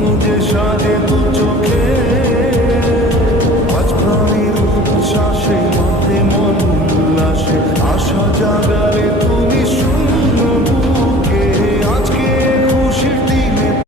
খুঁজে সাজে দু চোখে, আজ প্রাণীর উচ্ছ্বাসে মাঠে মন উল্লাসে আশা জাগালে